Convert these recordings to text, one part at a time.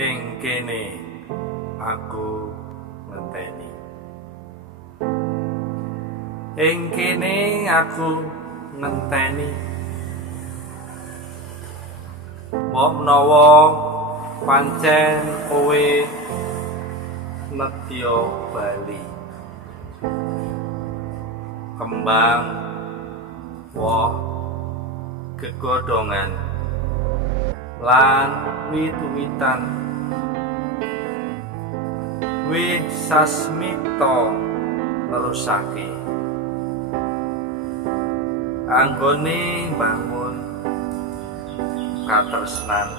Ing kene aku ngenteni. Ing kene aku ngenteni. Mbok menawa pancen kowe nedya bali. Kembang woh gegodhongan lan wit-witan wis sasmita nerusake anggone bangun katresnan.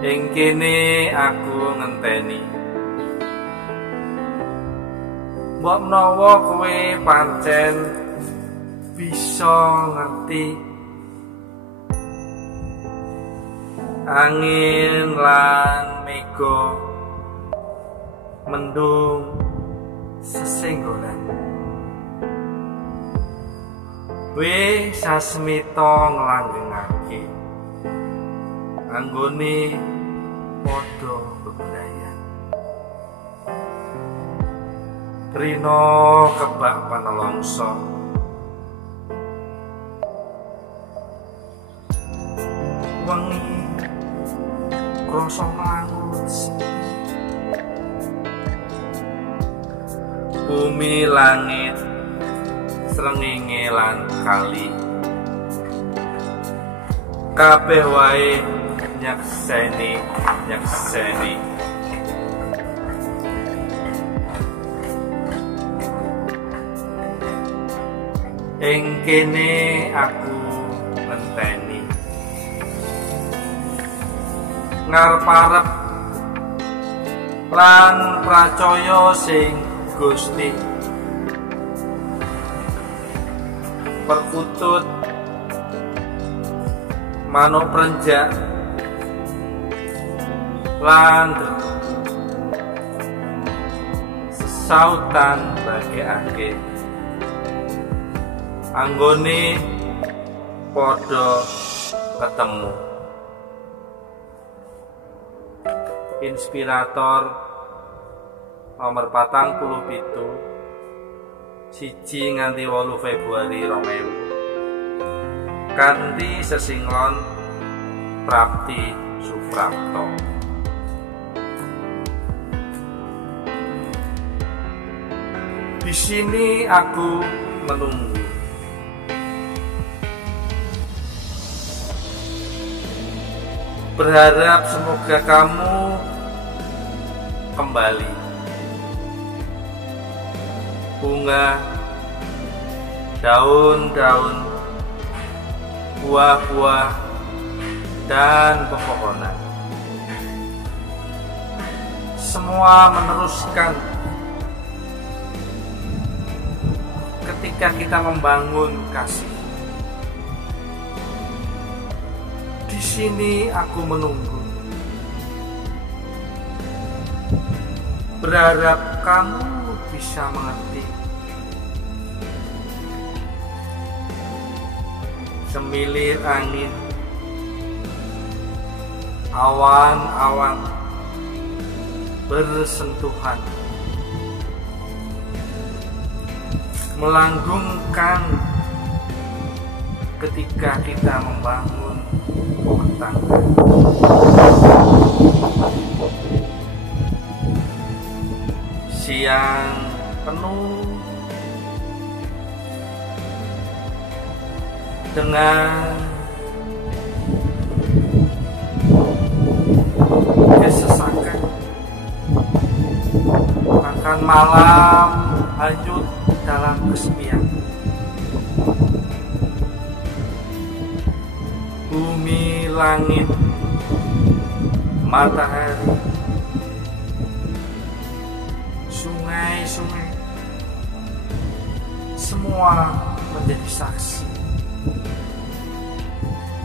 Ing kene aku ngenteni. Mbok menawa kowe pancen bisa ngerti angin lan mega mendung sesenggolan wis sasmita nglanggengake anggone padha bebrayan. Rina kebak panelongso wengi krasa mangut bumi langit srengenge lan kali kabeh wae nyakseni ing kene aku ngenteni ngarep-arep lan pracaya sing Gusti perkutut manuk prenjak lan sesautan bagekake anggone padha ketemu. Inspirator nomor 47 1 nganti 8 Februari 2000 kanthi sesinglon Prapti Suprapto. Di sini aku menunggu. Berharap semoga kamu kembali. Bunga, daun-daun, buah-buah, dan pepohonan semua meneruskan ketika kita membangun kasih. Di sini aku menunggu, berharap kamu bisa mengerti. Semilir angin, awan-awan bersentuhan, melanggungkan ketika kita membangun rumah tangga. Siang penuh dengan kesesakan, akan malam hanyut dalam kesepian. Bumi, langit, matahari, sungai-sungai, semua menjadi saksi.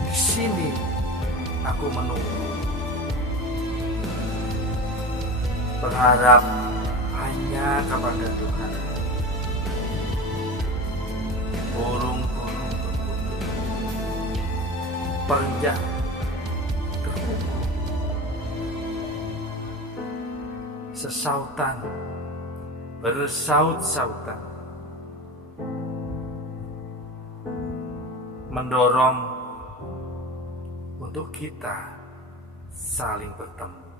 Di sini aku menunggu, berharap hanya kepada Tuhan. Burung-burung berkutu, perenjak terkumpul, sesautan, bersaut-sautan, mendorong untuk kita saling bertemu.